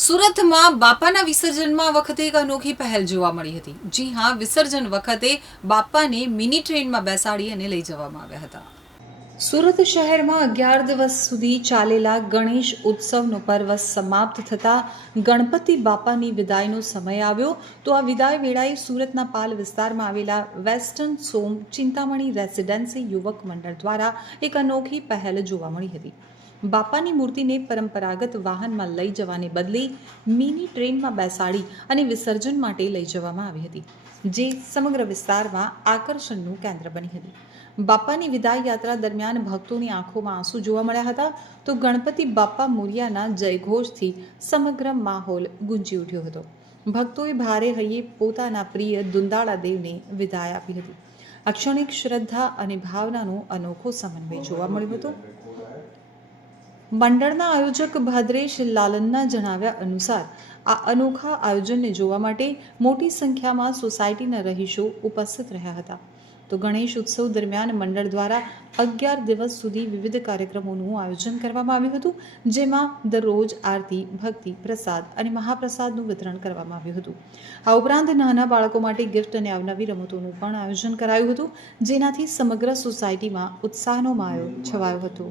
સુરતમાં બાપાના વિસર્જનમાં વખતે એક અનોખી પહેલ જોવા મળી હતી. જી હા, વિસર્જન વખતે બાપાને મિની ટ્રેનમાં બેસાડી અને લઈ જવામાં આવ્યા હતા. સુરત શહેરમાં અગિયાર દિવસ સુધી ચાલેલા ગણેશ ઉત્સવનો પર્વ સમાપ્ત થતાં ગણપતિ બાપાની વિદાયનો સમય આવ્યો તો આ વિદાય વેળાએ સુરતના પાલ વિસ્તારમાં આવેલા વેસ્ટર્ન સોમ ચિંતામણી રેસિડેન્સી યુવક મંડળ દ્વારા એક અનોખી પહેલ જોવા મળી હતી. બાપાની મૂર્તિને પરંપરાગત વાહનમાં લઈ જવાને બદલે મિની ટ્રેનમાં બેસાડી અને વિસર્જન માટે લઈ જવામાં આવી હતી, જે સમગ્ર વિસ્તારમાં આકર્ષણનું કેન્દ્ર બની હતી. બાપાની વિદાય યાત્રા દરમિયાન ભક્તોની આંખોમાં આંસુ જોવા મળ્યા હતા, તો ગણપતિ બાપા મોરિયાના જયઘોષથી સમગ્ર માહોલ ગુંજી ઉઠ્યો હતો. ભક્તોએ ભારે હૈયે પોતાના પ્રિય દુંદાળા દેવને વિદાય આપી હતી. અક્ષણિક શ્રદ્ધા અને ભાવનાનો અનોખો સમન્વય જોવા મળ્યો હતો. મંડળના આયોજક ભાદ્રેશ લાલનના જણાવ્યા અનુસાર, આ અનોખા આયોજનને જોવા માટે મોટી સંખ્યામાં સોસાયટીના રહીશો ઉપસ્થિત રહ્યા હતા. તો ગણેશ ઉત્સવ દરમિયાન મંડળ દ્વારા અગિયાર દિવસ સુધી વિવિધ કાર્યક્રમોનું આયોજન કરવામાં આવ્યું હતું, જેમાં દરરોજ આરતી, ભક્તિ, પ્રસાદ અને મહાપ્રસાદનું વિતરણ કરવામાં આવ્યું હતું. આ ઉપરાંત નાના બાળકો માટે ગિફ્ટ અને અવનવી રમતોનું પણ આયોજન કરાયું હતું, જેનાથી સમગ્ર સોસાયટીમાં ઉત્સાહનો માયો છવાયો હતો.